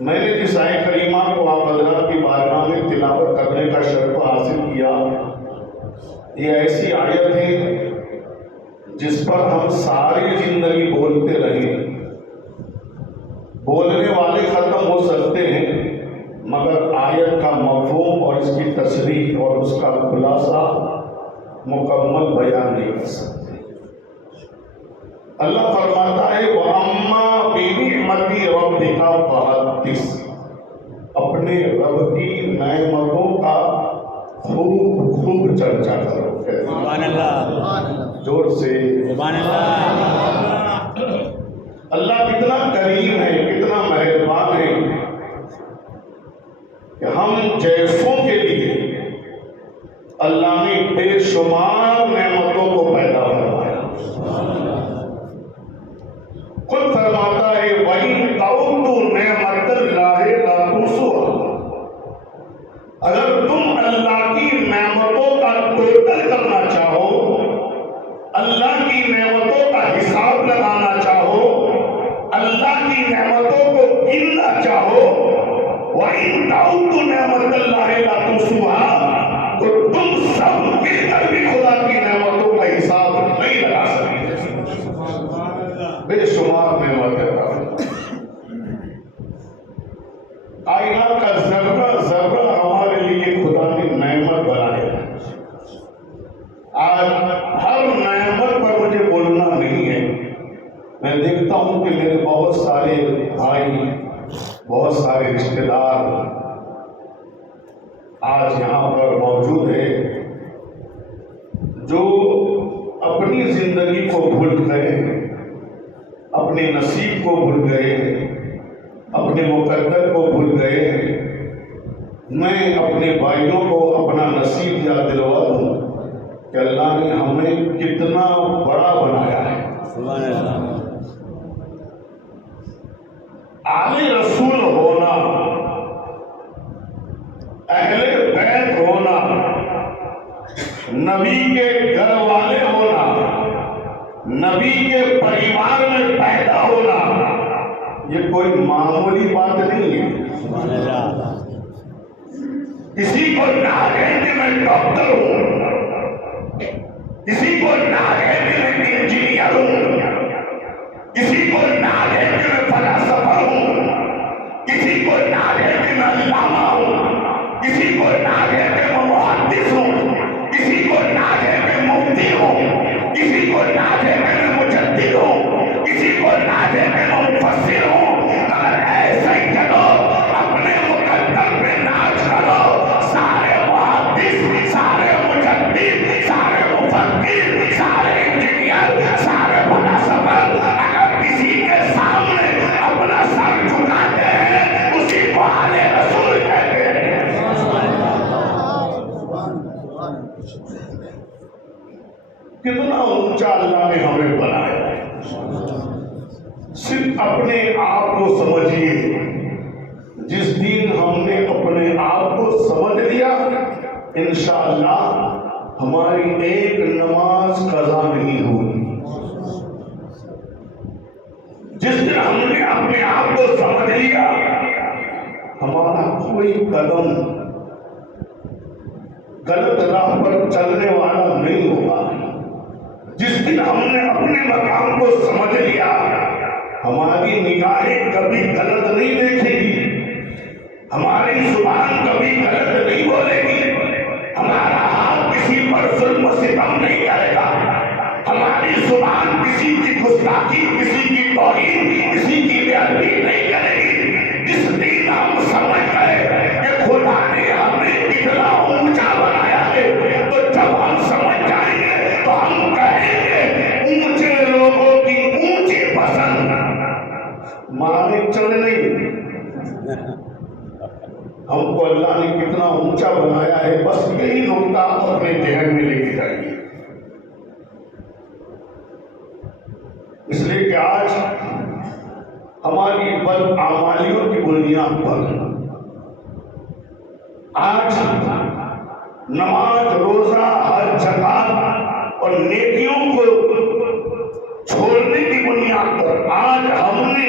میں نے جس آیت کریمہ کو آپ حضرات کی بارگاہ میں تلاوت کرنے کا شرف حاصل کیا، یہ ایسی آیت ہے جس پر ہم ساری زندگی بولتے رہے۔ بولنے والے ختم ہو سکتے ہیں مگر آیت کا مفہوم اور اس کی تشریح اور اس کا خلاصہ مکمل بیان نہیں کر سکتے۔ اللہ فرماتا ہے وَأَمَّا بِنِعْمَتِ رَبِّكَ فَحَدِّثْ، اپنے رب کی نعمتوں کا خوب خوب چرچا کرو۔ سبحان اللہ، زور سے سبحان اللہ۔ اللہ کتنا کریم ہے، کتنا مہربان ہے کہ ہم جیسوں کے لیے اللہ نے بے شمار نعمتوں کو پیدا فرمایا۔ خود فرماتا ہے وَإِن تَعُدُّوا نِعْمَتَ اللَّهِ لَا تُحْصُوهَا، اگر تم اللہ کی نعمتوں کا ٹوٹل کرنا چاہو، اللہ کی نعمتوں کا حساب لگانا چاہو، اللہ کی نعمتوں کو گننا چاہو، وَإِن تَعُدُّوا نِعْمَتَ اللَّهِ لَا تُحْصُوهَا، تو تم سب مل کر بھی خدا کی نعمتوں کا حساب نہیں لگا سکتے۔ بے شمار نعمتیں کائنات کا ذرہ ذرہ ہمارے لیے خدا نے نعمت بنایا ہے۔ آج ہر نعمت پر مجھے بولنا نہیں ہے، میں دیکھتا ہوں کہ میرے بہت سارے بھائی، بہت سارے رشتہ دار آج یہاں پر موجود ہیں جو اپنی زندگی کو بھول گئے، اپنے نصیب کو بھول گئے، اپنے مقدر کو بھول گئے۔ میں اپنے بھائیوں کو اپنا نصیب یاد دلوا دوں کہ اللہ نے ہمیں کتنا بڑا بنایا ہے۔ سبحان اللہ۔ آل رسول ہونا، اہل بیت ہونا، نبی کے گھر والے ہونا، نبی کے پریوار میں پیدا ہونا، یہ کوئی معمولی بات نہیں ہے۔ سبحان اللہ۔ کسی کو نہ ہے کہ میں ڈاکٹر ہوں، کسی کو نہ ہے کہ میں انجینئر ہوں، کسی کو نہ ہے کہ میں فلسفہ ہوں، کسی کو نہ ہے کہ میں علامہ ہوں، کسی کو نہ ہے کہ میں محدث ہوں، کسی کو نہ ہے کہ میں مفتی ہوں، کسی کو نہ ہے کہ میں مجدد ہوں، کسی کو نہ ہے کہ میں مفسر ہوں، مگر ایسا ہی چلو اپنے مقدر پہ ناچ کرو۔ سارے محدث، سارے مجدد، سارے مفکر، سارے انجینئر، سارے فلسفہ اگر کسی کے سامنے اپنا سر جھکاتے ہیں اسی کو آل رسول کہتے ہیں۔ کتنا اونچا اللہ نے ہمیں بنایا ہے۔ صرف اپنے آپ کو سمجھیے، جس دن ہم نے اپنے آپ کو سمجھ لیا انشاءاللہ ہماری ایک نماز قضا نہیں ہوگی۔ جس دن ہم نے اپنے آپ کو سمجھ لیا ہمارا کوئی قدم غلط راہ پر چلنے والا نہیں ہوگا۔ جس دن ہم نے اپنے مقام کو سمجھ لیا ہماری نگاہیں کبھی غلط نہیں دیکھے گی، ہماری زبان کبھی غلط نہیں بولے گی، ہمارا ہاتھ کسی پر ظلم و ستم نہیں کرے گا، ہماری زبان کسی کی گستاخی، کسی کی توہین، کسی کی بے ادبی نہیں کرے گی۔ جس دن ہم سمجھ گئے کہ خدا نے ہمیں کتنا اونچا بنایا ہے تو جب ہم سمجھ جائیں گے تو ہم کہیں گے اونچے لوگوں کی اونچی پسند مالک چلے نہیں۔ ہم کو اللہ نے کتنا اونچا بنایا ہے، بس یہی نقطہ اپنے ذہن میں لے کے جائیے۔ اس لیے کہ آج ہماری بدعمالیوں کی بنیاد پر آج نماز، روزہ، حج، زکات اور نیکیوں کو چھوڑنے کی بنیاد پر آج ہم نے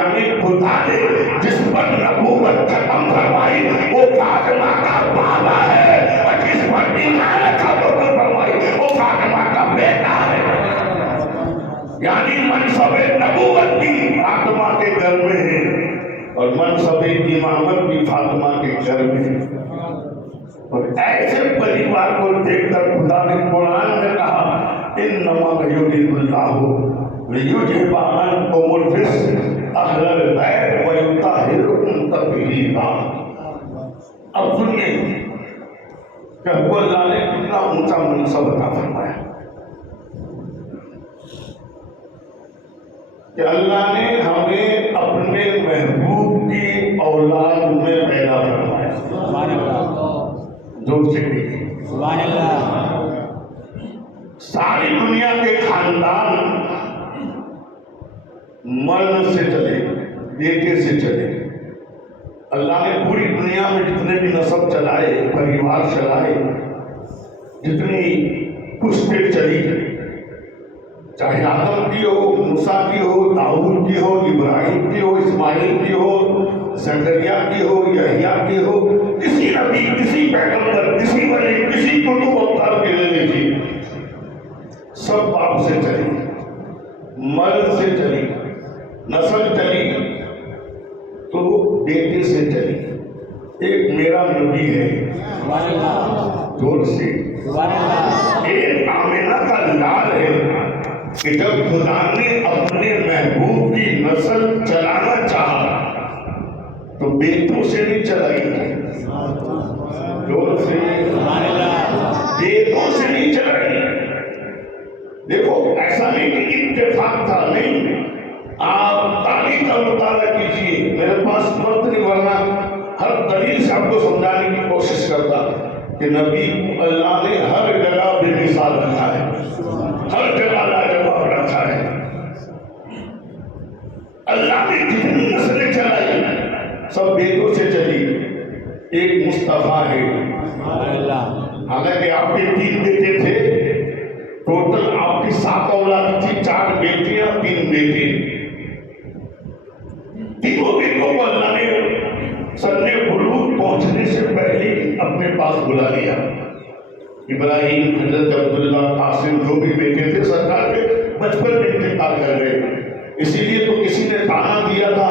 یعنی خدا نے جس پر نبوت ختم کروائی وہ فاطمہ کا بابا ہے، اور جس پر ایمان ختم کروائی وہ فاطمہ کا بیٹا ہے۔ یعنی منصب نبوت بھی فاطمہ کے گھر میں ہے اور منصب امامت بھی فاطمہ کے گھر میں ہے۔ اور ایسے پریوار کو دیکھ کر خدا نے قرآن میں کہا انما یرید اللہ لیذھب عنکم الرجس اہل البیت ویطہرکم تطہیرا۔ اب سنیے کہ اللہ نے کتنا اونچا منصب عطا فرمایا کہ اللہ نے ہمیں اپنے محبوب کی اولاد میں پیدا فرمایا۔ سبحان اللہ، زور سے کہیے سبحان اللہ، ساری دنیا کے خاندان مرد سے چلے، بیٹے سے چلے۔ اللہ نے پوری دنیا میں جتنے بھی نسب چلائے، پریوار چلائے، جتنی پشتیں چلی، چاہے آدم کی ہو، موسیٰ کی ہو، داؤد کی ہو، ابراہیم کی ہو، اسماعیل کی ہو، زکریا کی ہو، یحییٰ کی ہو، کسی نبی، کسی پیغمبر، کسی ولی، کسی کتب ابطال کے لے لیجیے، سب باپ سے چلی، مرد سے چلی، نسل چلی تو بیٹے سے چلی۔ ایک میرا نبی ہے، سبحان اللہ، زور سے، سبحان اللہ، ایک آمنہ کا لال ہے کہ جب خدا نے اپنے محبوب کی نسل چلانا چاہا تو بیٹوں سے نہیں چلائی، زور سے، سبحان اللہ، بیٹوں سے نہیں چلائی۔ دیکھو ایسا نہیں کہ اتفاق تھا، نہیں، آپ تاریخ کا مطالعہ کیجیے، میرے پاس وقت نہیں، ورنہ ہر دلیل سے آپ کو سمجھانے کی کوشش کرتا کہ نبی اللہ نے ہر جگہ بے مثال رکھا ہے، ہر جگہ لاجواب رکھا ہے۔ اللہ نے جتنی نسلیں چلائی سب بیٹوں سے چلی۔ ایک مصطفیٰ ہے، سبحان اللہ، حالانکہ آپ کے 3 بیٹے تھے، ٹوٹل آپ کی 7 اولاد تھی، 4 بیٹیاں 3 بیٹے۔ تینوں بیٹوں کو اللہ نے سن بلوغ پہنچنے سے پہلے اپنے پاس بلا لیا۔ ابراہیم، حضرت عبداللہ، قاسم جو بھی بیٹے تھے سرکار کے بچپن میں انتقال کر گئے، اسی لیے تو کسی نے تانا دیا تھا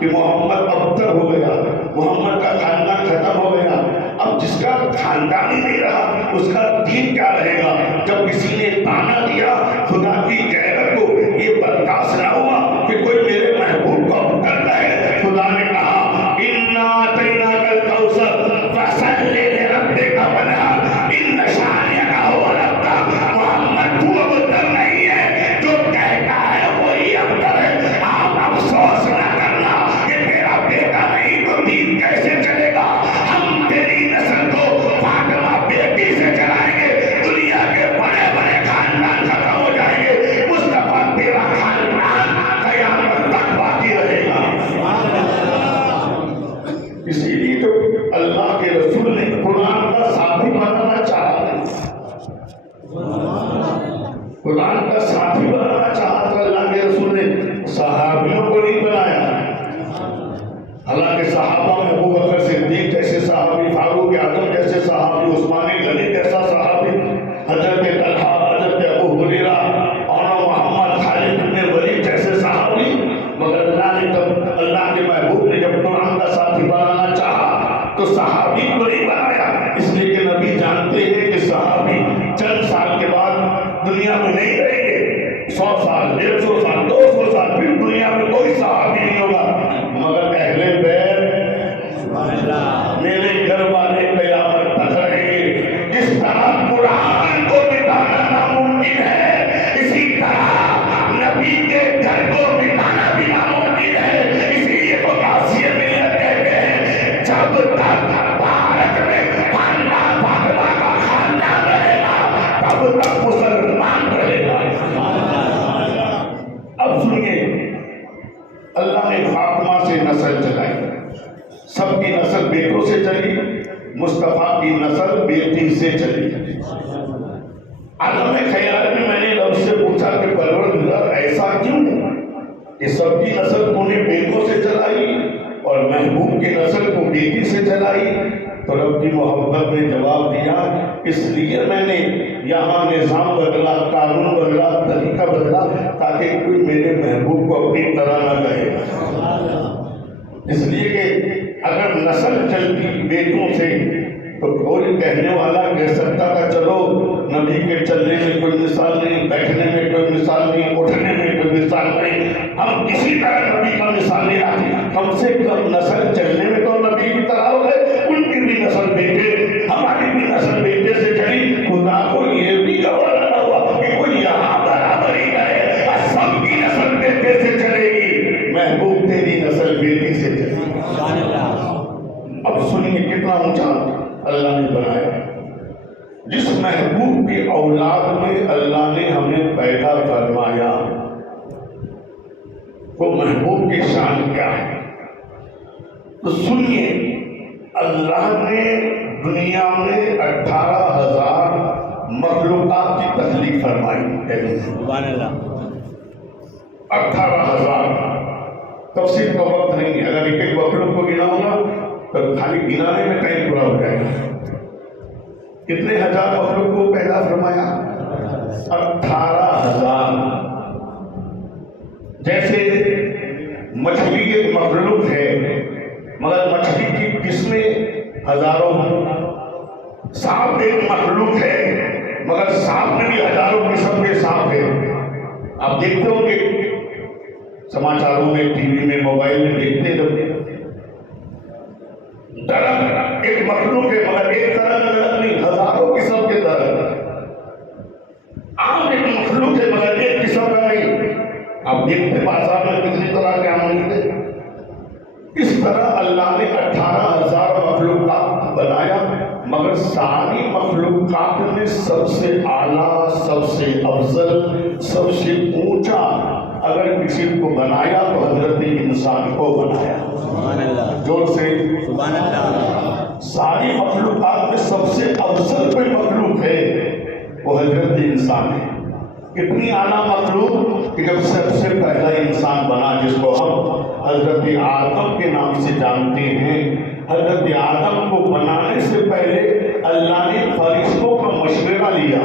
کہ محمد ابتر ہو گیا، محمد کا خاندان ختم ہو گیا۔ اب جس کا خاندان ہی نہیں رہا اس کا دین کیا رہے گا؟ جب کسی نے تانا دیا خدا کی غیرت کو یہ برداشت نہ ہوا کہ کوئی میرے محبوب کو ابتر ہے، خدا نے کہا اِنَّا أَعْطَيْنَاكَ الْكَوْثَرَ فَصَلِّ لِرَبِّكَ وَانْحَرْ إِنَّ شَانِئَكَ هُوَ الْأَبْتَرُ۔ محمد تو ابتر نہیں ہے، جو کہتا ہے وہی ابتر ہے۔ آپ افسوس نہ کرنا کہ میرا بیٹا نہیں تو دین کیسے چلے گا؟ ہم تیری نسل کو فاطمہ بیٹی سے چلائیں گے، دنیا کے بڑے بڑے خاندان ختم ہو جائیں گے، مصطفیٰ تیرا خاندان قیامت تک باقی رہے گا۔ اسی لیے تو اللہ کے رسول نے قرآن کا ساتھی بنانا چاہا، قرآن کا ساتھی بنانا چاہا تو اللہ کے رسول نے صحابیوں کو نہیں بنایا۔ حالانکہ صحابہ میں ابو بکر صدیق جیسے صحابی، فاروق اعظم جیسے صحابی، عثمان غنی جیسا صحابی، حضرت طلحہ، حضرت ابو ہریرہ اور محمد خالد بن ولید جیسے صحابی، مگر اللہ کے محبوب نے جب قرآن کا ساتھی بنانا چاہا تو صحابی کو نہیں بنایا، اس لیے کہ نبی جانتے ہیں کہ صحابی چند سال کے بعد دنیا میں نہیں رہیں گے، 100 سال، 150 سال، 200 سال، پھر دنیا میں کوئی صحابی نہیں ہوگا، مگر اہل بیت میرے گھر والے قیامت تک رہیں گے۔ جس طرح قرآن کو مٹانا ناممکن ہے، اسی طرح نبی کے گھر کو مٹانا بھی ناممکن ہے۔ اسی لیے تو غازی ملت کہتے ہیں جب تک بھارت میں خاندان فاطمہ کا خاندان رہے گا تب تک مسلمان رہے گا۔ اب سنیے، اللہ نے فاطمہ سے نسل چلائی، سب کی نسل بیٹوں سے چلی، مصطفیٰ کی نسل بیٹی سے چلی۔ عالم خیال میں میں نے رب سے پوچھا کہ پروردگار ایسا کیوں؟ کہ سب کی نسل تو نے بیٹوں سے چلائی اور محبوب کی نسل کو بیٹی سے چلائی. تو رب کی محبت نے جواب دیا اس لیے میں نے یہاں نظام بدلا، قانون بدلا، طریقہ بدلا تاکہ کوئی میرے محبوب کو اپنی طرح نہ کہے. اس لیے کہ اگر نسل چلتی بیٹوں سے تو کوئی کہنے والا کہہ سکتا تھا چلو نبی کے چلنے میں کوئی مثال نہیں، بیٹھنے میں کوئی مثال نہیں، اٹھنے میں کوئی مثال نہیں، ہم کسی طرح نبی کا مثال نہیں آتی. کم سے کم نسل چلنے میں تو نبی کی طرح ہو گئے، ان کی بھی نسل بیٹے، ہماری بھی نسل بیٹے سے چلی. خدا کو یہ بھی گوارا نہ ہوا کہ کوئی یہاں برابری کرے اور سب کی نسل بیٹے سے چلے گی. محبوب تیری نسل بیٹی سے چلے گی. سبحان اللہ. اب سنیے کتنا اونچا اللہ نے بنایا. جس محبوب کی اولاد میں اللہ نے ہمیں پیدا فرمایا وہ محبوب کی شان کیا ہے. تو سنیے اللہ نے دنیا میں 18,000 مخلوقات کی تخلیق فرمائی. سبحان اللہ. 18,000. تفصیل کا وقت نہیں ہے، اگر ایک ایک مخلوق کو گناؤں گا تو خالی گنانے میں ٹائم پورا ہو جائے گا. کتنے ہزار مخلوق کو پیدا فرمایا؟ 18,000. جیسے مچھلی ایک مخلوق ہے مگر مچھلی کی قسمیں ہزاروں ہیں. سانپ ایک مخلوق ہے مگر سانپ میں بھی ہزاروں قسم کے سانپ ہیں. آپ دیکھتے ہوں گے سماچاروں میں، ٹی وی میں، موبائل میں دیکھتے رہتے. درخت ایک مخلوق ہے مگر ایک طرح کا درخت نہیں، ہزاروں قسم کے درخت. آم ایک مخلوق ہے مگر ایک قسم کا نہیں. آپ دیکھتے بازار میں کتنی طرح کے آم ملتے. اس طرح اللہ نے 18,000 مخلوقات بنایا مگر ساری مخلوقات میں سب سے اعلیٰ، سب سے افضل، سب سے اونچا اگر کسی کو بنایا تو حضرت انسان کو بنایا. سبحان اللہ. زور سے سبحان اللہ. ساری مخلوقات میں سب سے افضل کوئی مخلوق ہے وہ حضرت انسان ہے. کتنی اعلیٰ مخلوق کہ جب سب سے پہلا انسان بنا جس کو ہم حضرت آدم کے نام سے جانتے ہیں. حضرت آدم کو بنانے سے پہلے اللہ نے فرشتوں کا مشورہ لیا.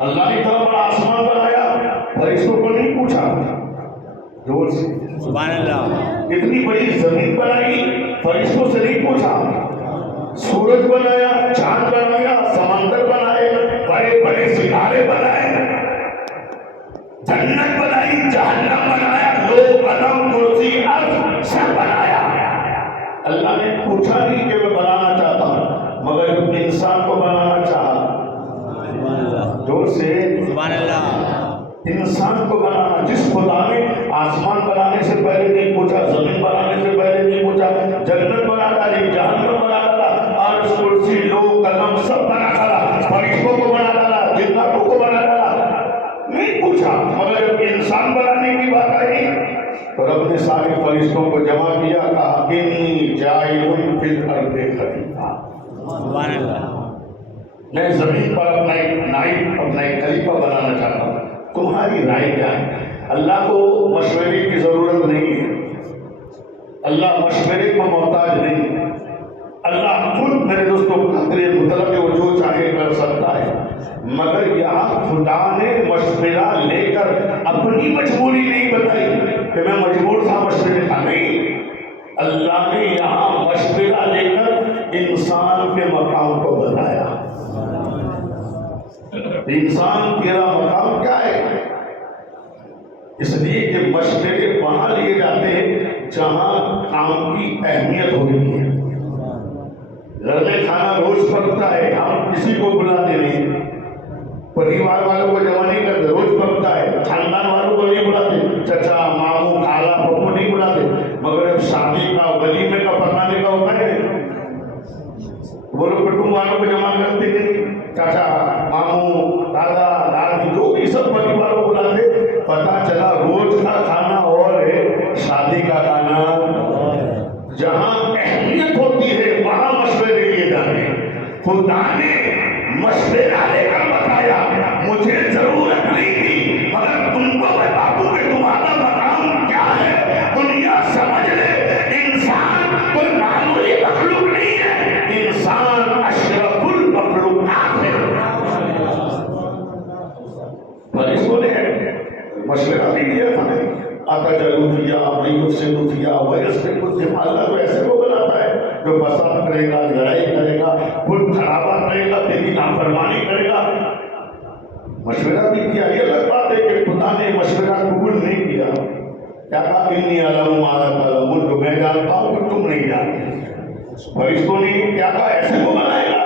اللہ نے اتنا بڑا آسمان بنایا، فرشتوں کو نہیں پوچھا. زور سے سبحان اللہ. اتنی بڑی زمین بنائی، فرشتوں سے نہیں پوچھا. سورج بنایا، چاند بنایا، سمندر بنائے، بڑے بڑے ستارے بنائے، جنت بنائی، جہنم بنایا، لوگ، قلم، کرسی، عرش سب بنایا. اللہ نے پوچھا نہیں کہ میں بنانا چاہتا ہوں مگر انسان کو بنانا چاہا. سبحان اللہ. زور سے سبحان اللہ. انسان کو بنانا. جس خدا نے آسمان بنانے سے پہلے نہیں پوچھا، زمین بنانے سے پہلے نہیں پوچھا، جنت بنا ڈالی، جہنم بنا ڈالا، عرش، کرسی، لوگ، قلم سب بنا ڈالا، فرشتوں کو بنا ڈالا، جناتوں کو بنا ڈالا، نہیں پوچھا. مگر جب انسان بنانے کی بات آئی تو رب نے سارے فرشتوں کو جمع کیا، کہا انی جاعل فی الارض خلیفہ. سبحان اللہ. میں زمین پر اپنا ایک نائب، اپنا ایک خلیفہ بنانا چاہتا ہوں. تمہاری رائے کیا ہے؟ اللہ کو مشورے کی ضرورت نہیں ہے. اللہ مشورے کو محتاج نہیں. اللہ خود میرے دوستوں قدر مطلب ہے وہ جو چاہے کر سکتا ہے. مگر یہاں خدا نے مشورہ لے کر اپنی مجبوری نہیں بتائی کہ میں مجبور تھا مشورے کا. نہیں، اللہ نے یہاں مشورہ لے کر انسان کے مقام کو بتایا. انسان تیرا مقام کیا ہے؟ اس لیے کہ مشورے وہاں لیے جاتے ہیں جہاں کام کی اہمیت ہوتی ہے. گھر میں کھانا روز پکتا ہے، ہم کسی کو بلاتے نہیں، پریوار والوں کو جمع نہیں کرتے، روز پکتا ہے. خاندان والوں کو نہیں بلاتے، چچا، ماموں، خالہ، پھپھو نہیں بلاتے. مگر اب شادی کا، ولیمے کا پکانے کا ہوتا ہے وہ لوگ کٹمب والوں کو جمع کرتے نہیں، چاچا، ماموں، دادا، دادی، جو بھی سب پریواروں کو بلاتے. پتا چلا روز کا کھانا اور ہے، شادی کا کھانا. جہاں اہمیت ہوتی ہے وہاں مشورے لیے جاتے ہیں. خدا نے مشورہ لے کر بتایا مجھے ضرورت نہیں تھی مگر تم کو دیا تھا اتجلوفیا ویفسدوفیا ویسفکدماء اللہ تو ایسے کو بناتا ہے جو فساد کرے گا، لڑائی کرے گا، خود خرابہ کرے گا، تیری نافرمانی کرے گا. مشورہ بھی کیا. یہ الگ بات ہے کہ خدا نے مشورہ قبول نہیں کیا. کیا کہا انی اعلم ما لا تعلمون، جو میں جانتا ہوں کہ تم نہیں جانتے. فرشتوں نے کیا کہا ایسے کو بنائے گا.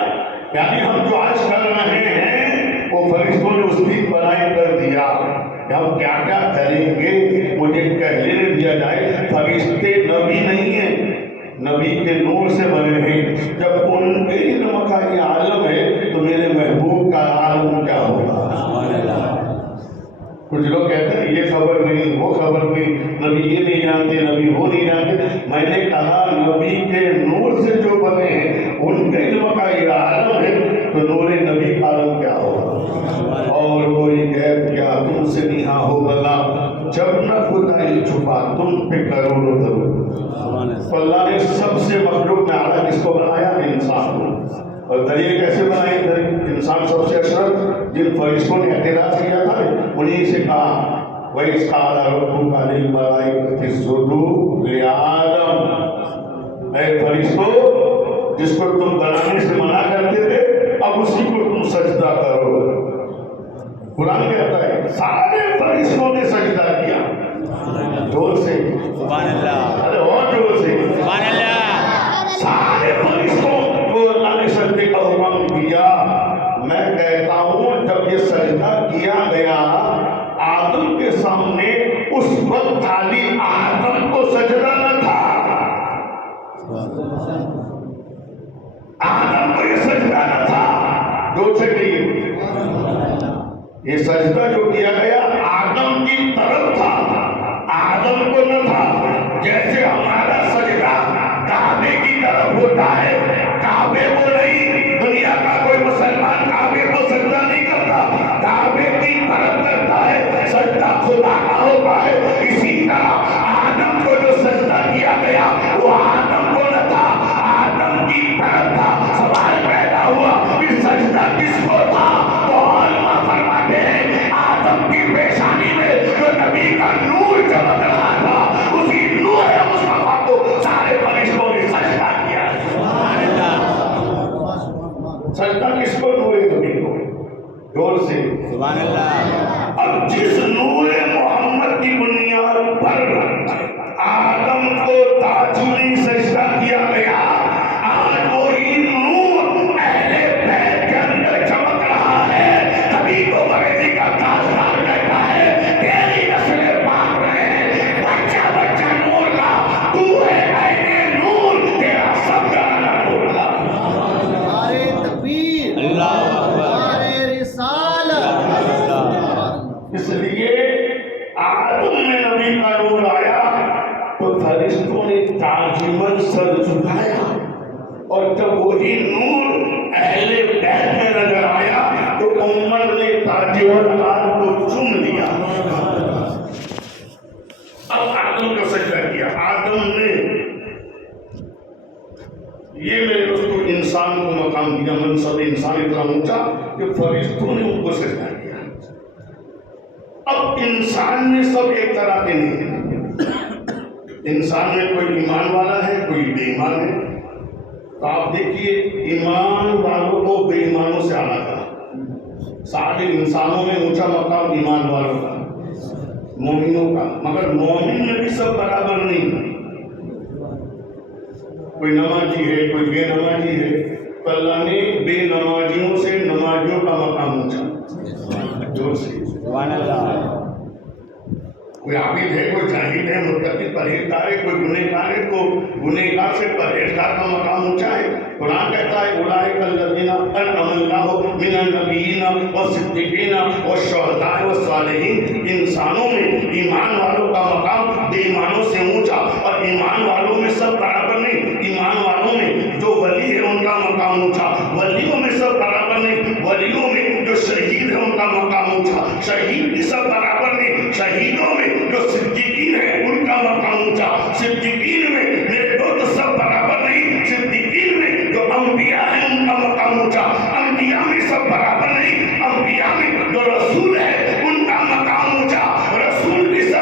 یعنی ہم جو آج کر رہے ہیں وہ فرشتوں نے اس دن بنائی کر دیا کہ ہم کیا کیا کریں گے. مجھے کہنے دیا جائے فرشتے نبی نہیں ہیں، نبی کے نور سے بنے ہیں. جب ان کے علم کا یہ عالم ہے تو میرے محبوب کا عالم کیا ہوگا. کچھ لوگ کہتے ہیں یہ خبر نہیں، وہ خبر نہیں، نبی یہ نہیں جانتے، نبی وہ نہیں جانتے. میں نے کہا نبی کے نور سے جو بنے ہیں ان کے علم کا یہ عالم ہے تو نور نبی کا عالم کیا ہوگا. اور کوئی غیب کیا تم سے نہا ہو بلا، جب نہ خدائی چھپا تم پہ کروڑوں درود. تو اللہ نے سب سے مخلوق میں اعلیٰ کس کو بنایا؟ انسان کو. اور دریا کیسے بنائے؟ انسان سب سے اشرف. جن فرشتوں نے اعتراض کیا تھا انہیں سے کہا وَإِذْ قَالَ رَبُّكَ لِلْمَلَائِكَةِ اسْجُدُوا لِآدَمَ، اے فرشتوں جس کو تم بنانے سے منع کرتے تھے اب اسی کو تم سجدہ کرو. قرآن کہتا ہے سارے فرشتوں نے سجدہ کیا. زور سے سبحان اللہ، ارے اور زور سے سبحان اللہ. سارے فرشتوں کو اللہ نے سجدے کا حکم دیا. میں کہتا ہوں جب یہ سجدہ کیا گیا آدم کے سامنے اس وقت خالی آدم کو سجدہ نہ تھا، آدم کو یہ سجدہ نہ تھا. جو سے کہیے یہ سجدہ جو کیا گیا آدم کی طرف تھا، آدم کو نہ تھا. جیسے ہمارا سجدہ کعبے کی طرف ہوتا ہے، کعبے کو نہیں. دنیا کا کوئی مسلمان کعبے کو سجدہ نہیں کرتا، کعبے کی طرف کرتا ہے. سجدہ خدا کا ہوتا ہے. اسی طرح آدم کو جو سجدہ کیا گیا وہ آدم کو نہ تھا، آدم کی طرف تھا. سوال پیدا ہوا کہ سجدہ کس کو تھا؟ تو علماء فرماتے ہیں آدم کی پیشانی میں جو نبی کا نور چمک رہا تھا اسی نور مصطفیٰ کو سارے فرشتوں نے سجدہ کیا. سجدہ کس کو؟ نور نبی کو. زور سے سبحان اللہ. اب جس نور محمد کی بنیاد پر آدم کو تاجوری سجدہ کیا گیا، آج وہی نور اہل بیت کے اندر چمک رہا ہے. تبھی تو بریلی کا تاجدار کہتا ہے تیری نسل پاک رہے، بچہ بچہ نور کا، تو ہے عین نور، تیرا سب جانا نور کا. نعرے تکبیر، اللہ اکبر. نعرے رسالت. اس لیے آدم میں نبی کا نور آیا تو فرشتوں نے تعظیماً سر جھکایا، اور جب وہی نور اہل بیت میں نظر آیا تو امت نے تعظیماً آدم کو چوم لیا. اب آدم کا سجدہ کیا. آدم نے یہ میرے دوستوں انسان کو مقام دیا، منصب انسان اتنا اونچا کہ فرشتوں نے ان کو سجدہ کیا. اب انسان میں سب ایک طرح کے نہیں ہیں. انسان میں کوئی ایمان والا ہے، کوئی بے ایمان ہے. تو آپ دیکھیے ایمان والوں کو بے ایمانوں سے اعلیٰ کہا. سارے انسانوں میں اونچا مقام ایمان والوں کا، مومنوں کا. مگر مومن میں بھی سب برابر نہیں. کوئی نمازی ہے، کوئی بے نمازی ہے. تو اللہ نے بے نمازیوں سے نمازیوں کا مقام اونچا. جور سے سبحان اللہ. کوئی عابد ہے، کوئی جاہد ہے، متقی پرہیزگار ہے، کوئی گنہگار ہے تو گنہگار سے پرہیزگار کا مقام اونچا ہے. قرآن کہتا ہے اولئک الذین انعم اللہ من النبیین والصدیقین والشہداء والصالحین. انسانوں میں ایمان والوں کا مقام بے ایمانوں سے اونچا، اور ایمان والوں میں سب برابر نہیں. ایمان والوں میں جو ولی ہے ان کا مقام اونچا، ولیوں میں سب برابر نہیں. ولیوں میں جو شہید ہے ان کا مقام اونچا، شہید بھی سب برابر نہیں. شہیدوں میں جو صدیقین ہیں ان کا مقام اونچا، صدیقین میں میرے دوست سب برابر نہیں. صدیقین میں جو انبیاء ہیں ان کا مقام اونچا، انبیاء میں سب برابر نہیں. انبیاء میں جو رسول ہے ان کا مقام اونچا، رسول بھی سب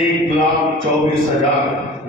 1,24,000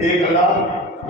1,00,000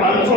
500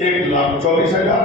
1,24,000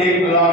1,00,000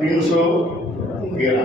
313।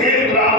1,00,000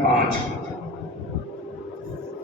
5।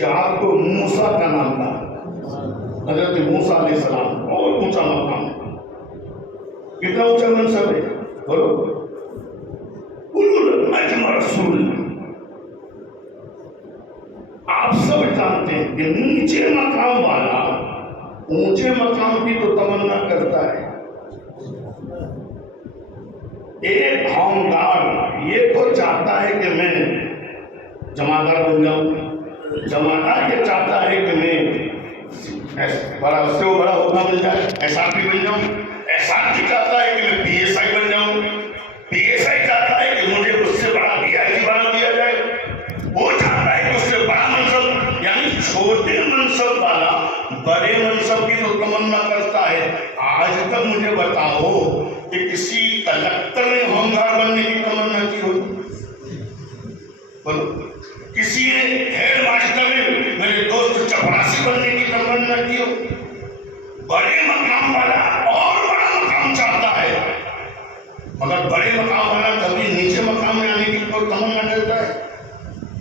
جات کو موسیٰ کا نام تھا. حضرت موسیٰ علیہ السلام بہت اونچا مقام ہے. کتنا اونچا منصب ہے بولو. اولو العزم رسول. آپ سب جانتے ہیں کہ نیچے مقام والا اونچے مقام کی تو تمنا کرتا ہے. ایک ہومدار یہ تو چاہتا ہے کہ میں جماعتدار بن جاؤں. جماعتدار یہ چاہتا ہے کہ میں بڑا اس سے بڑا ہوتا مل جائے, ایسا بھی بن جاؤں. ایسا بھی چاہتا ہے کہ میں پی ایس آئی بن جاؤں. پی ایس آئی چاہتا ہے کہ مجھے اس سے بڑا ڈی آئی جی بنا دیا جائے. وہ چاہتا ہے کہ اس سے بڑا منصب, یعنی چھوٹے منصب والا بڑے منصب کی تو تمنا کرتا ہے. آج تک مجھے بتاؤ کہ کسی کلکٹر نے ہوم گارڈ بننے کی تمنا کی ہو؟ بولو. کسی نے ہیڈ ماسٹر نے میرے دوست چپراسی بننے کی تمنا کی ہو؟ بڑے مقام والا اور بڑا مقام چاہتا ہے, مگر بڑے مقام والا کبھی نیچے مقام میں آنے کی کوئی تمنا کرتا ہے؟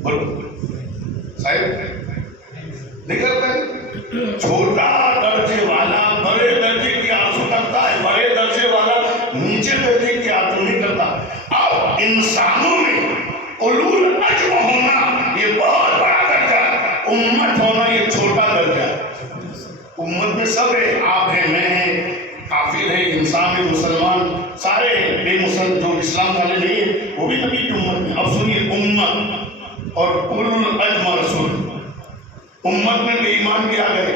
بولو صاحب نکلتا ہے. چھوٹا درجے والا بڑے درجے کی آرزو کرتا ہے, بڑے درجے والا نیچے درجے کی آرزو نہیں کرتا. اب انسانوں میں اولو العزم ہونا یہ بہت بڑا درجہ ہے, امت ہونا یہ چھوٹا درجہ ہے. امت میں سب ہے, آپ ہیں, میں ہیں, کافر ہیں, انسان ہیں, مسلمان سارے بے مسلم جو اسلام والے نہیں ہیں وہ بھی نبی کی امت میں. اب سنیے, امت اور اولو العزم رسول. امت میں بے ایمان بھی آ گئے,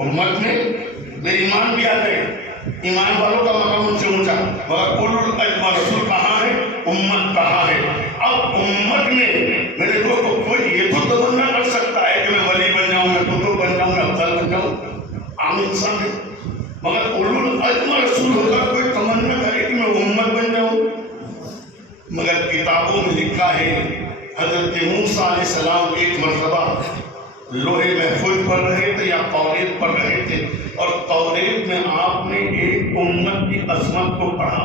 امت میں بے ایمان بھی آ گئے. ایمان والوں کا مقام ان سے اونچا, مگر اولو العزم رسول کہاں ہے, امت کہاں ہے؟ اب امت میں میرے دوستوں کوئی یہ تو تمنا کر سکتا ہے کہ میں ولی بن جاؤں, میں قطب بن جاؤں, میں افضل بن جاؤں, عام انسان ہے. مگر اولو العزم رسول ہو کر کوئی تمنا کرے کہ میں امت بن جاؤں. مگر کتابوں میں لکھا ہے حضرت موسیٰ علیہ السلام ایک مرتبہ لوہے محفوظ پڑھ رہے تھے یا توریت پڑھ رہے تھے, اور توریت میں آپ نے ایک امت کی عظمت کو پڑھا.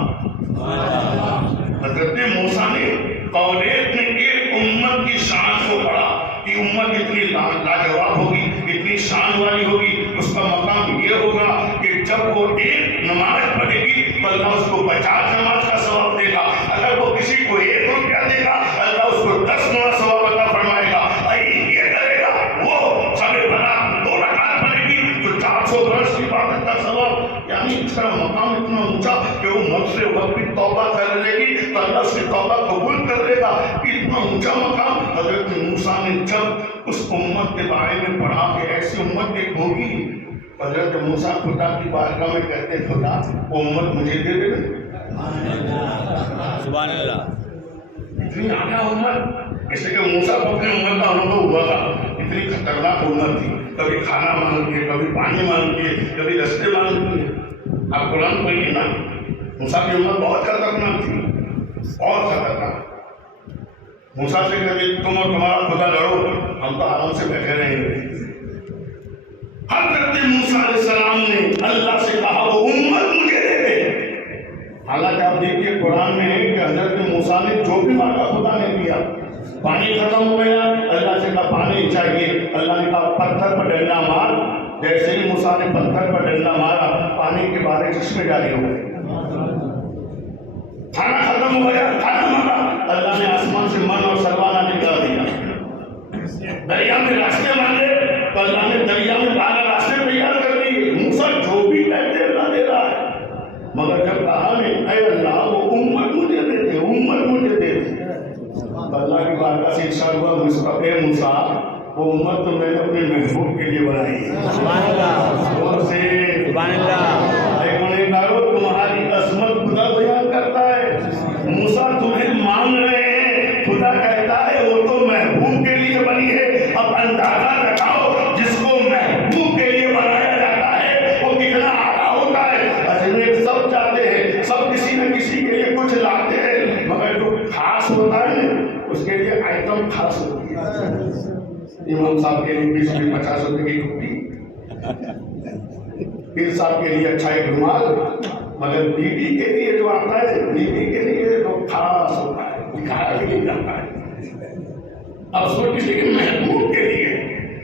حضرت موسیٰ نے توریت میں ایک امت کی شان کو پڑھا کہ امت اتنی لاجواب ہوگی, اتنی شان والی ہوگی, اس کا مقام یہ ہوگا کہ جب وہ ایک نماز پڑھے گی تو اللہ اس کو 50 نماز کا ثواب دے گا. اگر وہ کسی کو 1 روپیہ دے گا اللہ اس کو 10 گنا ثواب عطا فرمائے گا. یہ کرے گا وہ سب بنا 2 رکعت پڑھے گی تو 400 برس کی عبادت کا ثواب. یعنی اس کا مقام اتنا اونچا کہ وہ مجھ سے وقت بھی توبہ کر لے گی تو اللہ اس کی توبہ قبول کر لے گا. اتنا اونچا مقام. حضرت موسیٰ نے جب اس امت کے بارے میں پڑھا کہ ایسی امت ایک ہوگی, حضرت موسیٰ خدا کی بارگاہ میں کہتے خدا وہ امت مجھے دے دے. سبحان اللہ. اتنی اعلیٰ امت, اس لیے کہ موسیٰ کو اپنی امت کا انوبھو ہوا تھا. اتنی خطرناک امت تھی, کبھی کھانا مانگتی ہے, کبھی پانی مانگتی ہے, کبھی رستے مانگتی ہے. آپ قرآن پڑھیے نا, موسیٰ کی امت بہت خطرناک تھی, بہت خطرناک. موسیٰ سے کبھی تم اور تمہارا خدا لڑو, ہم تو آرام سے بیٹھے رہیں گے. حضرت موسیٰ علیہ السلام نے اللہ سے کہا وہ امت مجھے دے دے. حالانکہ آپ دیکھیے قرآن میں ہے کہ حضرت موسیٰ نے جو بھی مانگا خدا نے دیا. پانی ختم ہو گیا, اللہ سے کہا پانی چاہیے, اللہ نے کہا پتھر پر ڈنڈا مار. جیسے ہی موسیٰ نے پتھر پر ڈنڈا مارا پانی کے بارے چشمے جاری ہو گئے. کھانا ختم ہو گیا, کھانا مانگا, اللہ نے آسمان سے من اور سلوانا نکال دیا. دریا میں راستے مانگے تو اللہ نے دریا میں 12 راستے تیار کر دیے. موسیٰ جو بھی کہتے اللہ دے رہا ہے. مگر جب کہا نہیں اے اللہ وہ امت مجھے دے دے, امت مجھے دے دے, اللہ کی بارگاہ سے ارشاد ہوا اے موسیٰ وہ امت تو میں نے اپنے محبوب کے لیے بنائی ہے. سبحان اللہ. اور سے سبحان اللہ. اے گنہگارو تمہاری عظمت خدا بیان کرتا ہے. موسیٰ تمہیں مانگ رہے ہیں, خدا کہتا ہے وہ تو محبوب کے لیے بنی ہے. اب اندازہ لگاؤ جس کو محبوب کے لیے بنایا جاتا ہے وہ کتنا اعلیٰ ہوتا ہے. اجمیر سب جاتے ہیں, سب کسی نہ کسی کے لیے کچھ لاتے ہیں, مگر جو خاص ہوتا ہے اس کے لیے آئٹم خاص ہوتی ہے. امام صاحب کے لیے 20 روپے 50 روپے کی ٹوپی, پیر صاحب کے لیے اچھا ایک رومال, مگر بیوی کے لیے جو آتا ہے بیوی کے لیے جو خاص ہوتا ہے دکھایا کے لیے جاتا ہے. اب سوچ لیکن محبوب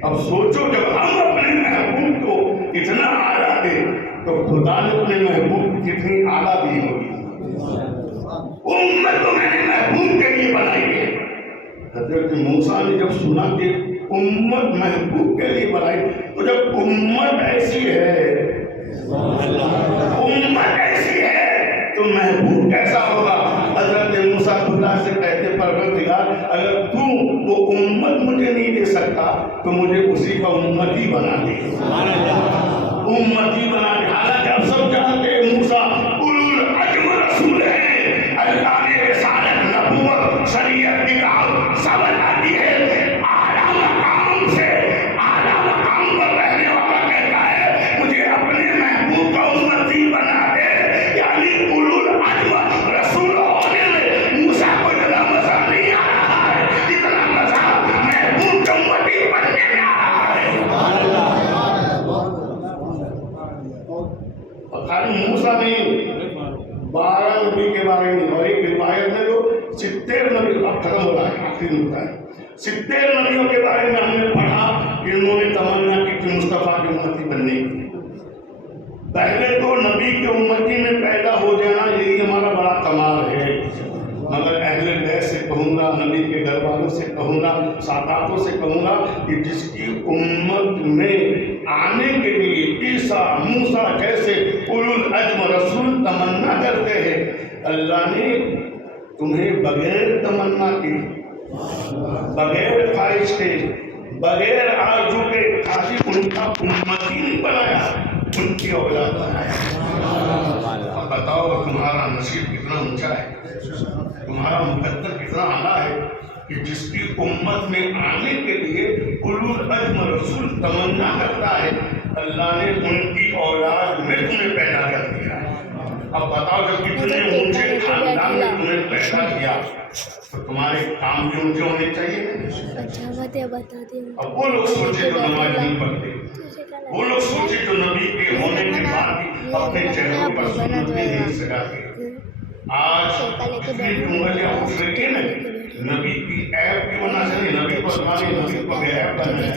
اب سوچو جب ہم اپنے محبوب کو اتنا اعلیٰ دے تو خدا نے اپنے محبوب کی کتنی اعلیٰ دی ہوگی. امت تو میں نے محبوب کے لیے بنائی ہے. حضرت موسیٰ نے جب سنا کہ امت محبوب کے لیے بنائی تو جب امت ایسی ہے تو محبوب کیسا ہوگا. حضرت موسیٰ خدا سے کہتے پروردگار اگر تو وہ امت مجھے نہیں دے سکتا تو مجھے اسی کا امتی بنا دے. امتی بنا دے. حالانکہ آپ سب جانتے ہیں موسیٰ اولو العزم رسول ہے. اللہ نے رسالت نبوت شریعت کتاب سب آتی ہے. اعلیٰ مقام سے اعلیٰ مقام پر رہنے والا کہتا ہے مجھے اپنے محبوب کا امتی بنا دے. یعنی اولو العزم رسول ہونے میں موسیٰ کو اتنا مزہ نہیں آ رہا ہے اتنا مزہ محبوب کا امتی بننے میں آ رہا ہے. اور خالی موسیٰ نہیں 12 نبی کے بارے میں اور ایک روایت میں جو 70 نبی اب ختم ہو رہا ہے آخری نقطہ ہے. 70 نبیوں کے بارے میں ہم نے پڑھا کہ انہوں نے تمنا کی کہ مصطفیٰ کی امتی بننے کی. پہلے تو نبی کے امتی میں پیدا ہو جانا یہی ہمارا بڑا کمال ہے. مگر اہل بیت سے کہوں گا نبی کے گھر والوں سے کہوں گا ساداتوں سے کہوں گا کہ جس کی امت میں آنے کے لیے عیسیٰ موسیٰ جیسے اولو العزم رسول تمنا کرتے ہیں اللہ نے تمہیں بغیر تمنا کے بغیر خواہش کے بغیر آرزو کے خالی ان کا امتی نہیں بنایا ان کی اولاد بنایا. اب بتاؤ تمہارا نصیب کتنا اونچا ہے تمہارا مقدر کتنا اعلیٰ ہے کہ جس کی امت میں آنے کے لیے اولو العزم رسول تمنا کرتا ہے اللہ نے ان کی اولاد میں تمہیں پیدا کر دیا. اب بتاؤ جب کتنے اونچے خاندان میں تمہیں پیدا کیا تو تمہارے کام بھی اونچے ہونے چاہیے. اب وہ لوگ سوچے جو نماز نہیں پڑھتے وہ لوگ سوچے جو نبی کے ہونے کے بعد بھی اپنے چہروں پر سنت نہیں سجاتے. آج کتنی انگلیاں اٹھ رہی ہیں نبی کی عیب کی وجہ سے نہیں نبی کو ہمارے نبی کو بے عیب کرنا ہے.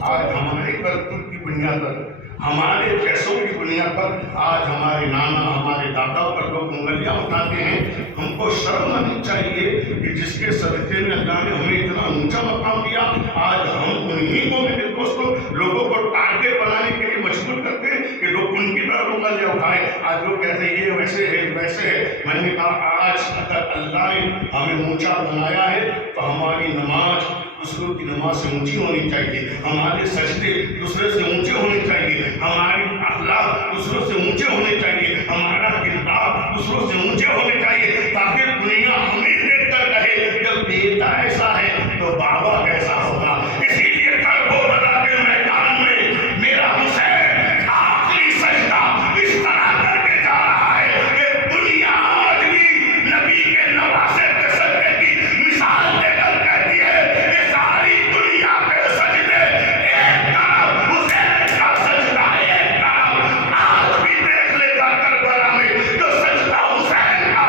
آج ہمارے کرتوت کی بنیاد پر ہمارے پیسوں کی بنیاد پر آج ہمارے نانا ہمارے دادا پر لوگ انگلیاں اٹھاتے ہیں. ہم کو شرم آنی چاہیے کہ جس کے صدقے میں اللہ نے ہمیں اتنا اونچا مقام دیا آج ہم انہیں کو میرے دوستوں لوگوں کو ٹارگیٹ بنانے کے لیے مجبور کرتے ہیں کہ لوگ ان کی طرف انگلیاں اٹھائیں. آج لوگ کہتے ہیں یہ ویسے ہے ویسے ہے. میں نے کہا آج اگر اللہ نے ہمیں اونچا بنایا ہے تو ہماری نماز دوسروں کی نماز سے اونچی ہونی چاہیے. ہمارے سجدے دوسرے سے اونچے ہونے چاہیے. ہماری اخلاق دوسروں سے اونچے ہونے چاہیے. ہمارا کردار دوسروں سے اونچے ہونے چاہیے تاکہ دنیا ہمیں دیکھ کر کہے جب بیٹا ایسا ہے تو بابا کیسا ہوگا. اسی لیے کربلا کے میدان میں میرا حسین آخری سجدہ اس طرح کر کے جا رہا ہے کہ دنیا آج بھی نبی کے نواسے کے سجدے کی مثال دے کر کہتی ہے کہ ساری دنیا کے سجدے ایک طرف حسین کا سجدہ ایک طرف. آج بھی دیکھ لے گا کربلا میں جو سجدہ حسین کا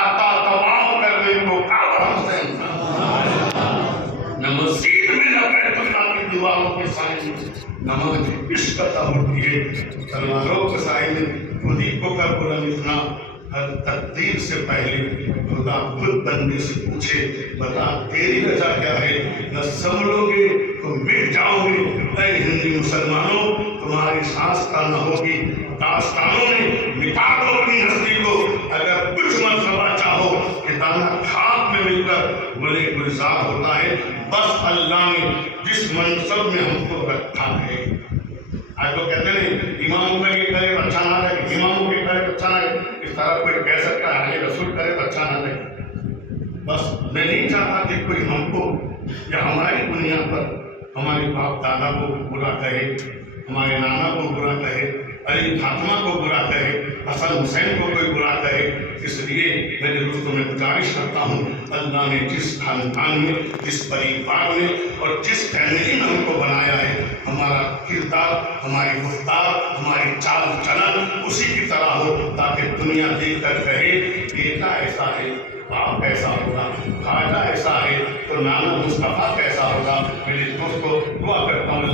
آتا تمام کرنے کو کعبہ حسین نہ مسجد میں نہ بیت اللہ کی دیواروں کے سائے نماز عشق عطا ہوتی ہے. تلواروں کے سائے میں خودی کو کر بلند اتنا ہر تقدیر سے پہلے خدا خود بندے سے پوچھے بتا تیری رضا کیا ہے. نہ سنبھلو گے تو مٹ جاؤ گے. اے ہندی مسلمانوں تمہاری سانس کا نہ ہوگی داستانوں میں مٹا دو اپنی ہستی کو. اگر کچھ مرتبہ چاہو کہ دانا خاک میں مل کر بڑے گلزار ہوتا ہے بس اللہ نے جس منصب میں ہم کو رکھا ہے. آج لوگ کہتے ہیں امام کا یہ کرے اچھا نہ لگے اماموں کے کرے اچھا نہ لگے. اس طرح کوئی کہہ سکتا ہے رسول کرے تو اچھا نہ لگے. بس میں نہیں چاہتا کہ کوئی ہم کو یا ہماری بنیاد پر ہمارے باپ دادا کو برا کہے ہمارے نانا کو برا کہے علی فاطمہ کو برا کہے حسن حسین کو کوئی برا کہے. اس لیے میرے دوستوں میں گزارش کرتا ہوں اللہ نے جس خاندان میں جس پریوار میں اور جس فیملی میں ہم کو بنایا ہے ہمارا کردار ہماری گفتار ہماری چال چلن اسی کی طرح ہو تاکہ دنیا دیکھ کر کہے بیٹا ایسا ہے باپ کیسا ہوگا خواجہ ایسا ہے تو نانا مصطفیٰ کیسا ہوگا. میرے دوستوں دعا کرتا ہوں